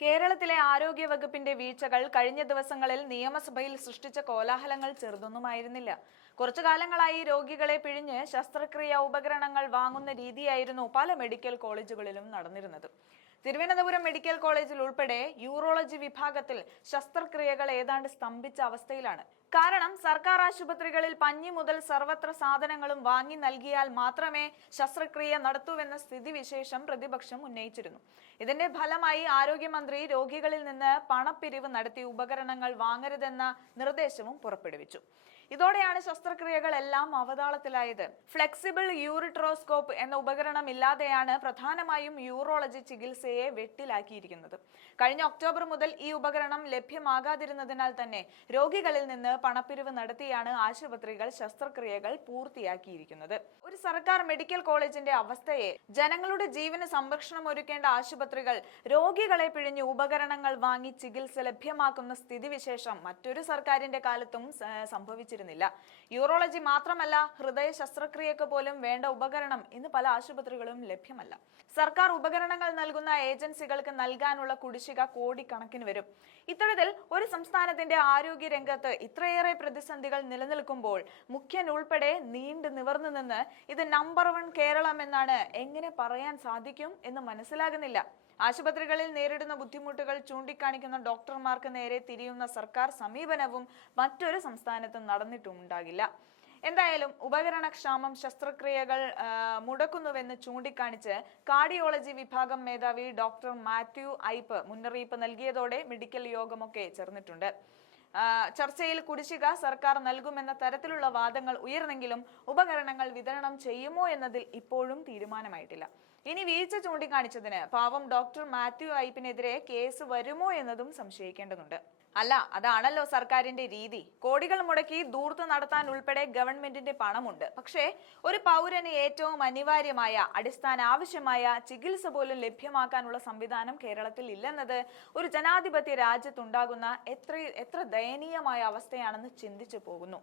കേരളത്തിലെ ആരോഗ്യ വകുപ്പിന്റെ വീഴ്ചകൾ കഴിഞ്ഞ ദിവസങ്ങളിൽ നിയമസഭയിൽ സൃഷ്ടിച്ച കോലാഹലങ്ങൾ ചെറുതൊന്നുമായിരുന്നില്ല. കുറച്ചു കാലങ്ങളായി രോഗികളെ പിഴിഞ്ഞ് ശസ്ത്രക്രിയ ഉപകരണങ്ങൾ വാങ്ങുന്ന രീതിയായിരുന്നു പല മെഡിക്കൽ കോളേജുകളിലും നടന്നിരുന്നത്. തിരുവനന്തപുരം മെഡിക്കൽ കോളേജിൽ ഉൾപ്പെടെ യൂറോളജി വിഭാഗത്തിൽ ശസ്ത്രക്രിയകൾ ഏതാണ്ട് സ്തംഭിച്ച അവസ്ഥയിലാണ്. കാരണം സർക്കാർ ആശുപത്രികളിൽ പഞ്ഞി മുതൽ സർവത്ര സാധനങ്ങളും വാങ്ങി നൽകിയാൽ മാത്രമേ ശസ്ത്രക്രിയ നടത്തൂവെന്ന സ്ഥിതിവിശേഷം പ്രതിപക്ഷം ഉന്നയിച്ചിരുന്നു. ഇതിന്റെ ഫലമായി ആരോഗ്യമന്ത്രി രോഗികളിൽ നിന്ന് പണപ്പിരിവ് നടത്തി ഉപകരണങ്ങൾ വാങ്ങരുതെന്ന നിർദ്ദേശവും പുറപ്പെടുവിച്ചു. ഇതോടെയാണ് ശസ്ത്രക്രിയകളെല്ലാം അവതാളത്തിലായത്. ഫ്ലെക്സിബിൾ യൂറിട്രോസ്കോപ്പ് എന്ന ഉപകരണം ഇല്ലാതെയാണ് പ്രധാനമായും യൂറോളജി ചികിത്സയെ വെട്ടിലാക്കിയിരിക്കുന്നത്. കഴിഞ്ഞ ഒക്ടോബർ മുതൽ ഈ ഉപകരണം ലഭ്യമാകാതിരുന്നതിനാൽ തന്നെ രോഗികളിൽ നിന്ന് പണപ്പിരിവ് നടത്തിയാണ് ആശുപത്രികൾ ശസ്ത്രക്രിയകൾ പൂർത്തിയാക്കിയിരിക്കുന്നത്. ഒരു സർക്കാർ മെഡിക്കൽ കോളേജിന്റെ അവസ്ഥയെ, ജനങ്ങളുടെ ജീവന് സംരക്ഷണം ഒരുക്കേണ്ട ആശുപത്രികൾ രോഗികളെ പിഴിഞ്ഞ് ഉപകരണങ്ങൾ വാങ്ങി ചികിത്സ ലഭ്യമാക്കുന്ന സ്ഥിതിവിശേഷം മറ്റൊരു സർക്കാരിന്റെ കാലത്തും സംഭവിച്ചിരുന്നില്ല. യൂറോളജി മാത്രമല്ല, ഹൃദയ ശസ്ത്രക്രിയക്ക് പോലും വേണ്ട ഉപകരണം ഇന്ന് പല ആശുപത്രികളും ലഭ്യമല്ല. സർക്കാർ ഉപകരണങ്ങൾ നൽകുന്ന ഏജൻസികൾക്ക് നൽകാനുള്ള കുടിശ്ശിക കോടിക്കണക്കിന് വരും. ഇത്തരത്തിൽ ഒരു സംസ്ഥാനത്തിന്റെ ആരോഗ്യ രംഗത്ത് ഇത്രയേറെ പ്രതിസന്ധികൾ നിലനിൽക്കുമ്പോൾ മുഖ്യൻ ഉൾപ്പെടെ നീണ്ടു നിവർന്നു നിന്ന് ഇത് നമ്പർ 1 കേരളം എന്നാണ് എങ്ങനെ പറയാൻ സാധിക്കും എന്ന് മനസ്സിലാകുന്നില്ല. ആശുപത്രികളിൽ നേരിടുന്ന ബുദ്ധിമുട്ടുകൾ ചൂണ്ടിക്കാണിക്കുന്ന ഡോക്ടർമാർക്ക് നേരെ തിരിയുന്ന സർക്കാർ സമീപനവും മറ്റൊരു സംസ്ഥാനത്തും നടന്നിട്ടുണ്ടാകില്ല. എന്തായാലും ഉപകരണക്ഷാമം ശസ്ത്രക്രിയകൾ മുടക്കുന്നുവെന്ന് ചൂണ്ടിക്കാണിച്ച് കാർഡിയോളജി വിഭാഗം മേധാവി ഡോക്ടർ മാത്യു ഐപ്പ് മുന്നറിയിപ്പ് നൽകിയതോടെ മെഡിക്കൽ യോഗമൊക്കെ ചേർന്നിട്ടുണ്ട്. ചർച്ചയിൽ കുടിശ്ശിക സർക്കാർ നൽകുമെന്ന തരത്തിലുള്ള വാദങ്ങൾ ഉയർന്നെങ്കിലും ഉപകരണങ്ങൾ വിതരണം ചെയ്യുമോ എന്നതിൽ ഇപ്പോഴും തീരുമാനമായിട്ടില്ല. ഇനി വീഴ്ച ചൂണ്ടിക്കാണിച്ചതിന് പാവം ഡോക്ടർ മാത്യു ഐപ്പിനെതിരെ കേസ് വരുമോ എന്നതും സംശയിക്കേണ്ടതുണ്ട്. അല്ല, അതാണല്ലോ സർക്കാരിന്റെ രീതി. കോടികൾ മുടക്കി ധൂർത്ത് നടത്താൻ ഉൾപ്പെടെ ഗവൺമെന്റിന്റെ പണമുണ്ട്. പക്ഷേ ഒരു പൗരന് ഏറ്റവും അനിവാര്യമായ അടിസ്ഥാന ആവശ്യമായ ചികിത്സ പോലും ലഭ്യമാക്കാനുള്ള സംവിധാനം കേരളത്തിൽ ഇല്ലെന്നത് ഒരു ജനാധിപത്യ രാജ്യത്തുണ്ടാകുന്ന എത്ര ദയനീയമായ അവസ്ഥയാണെന്ന് ചിന്തിച്ചു പോകുന്നു.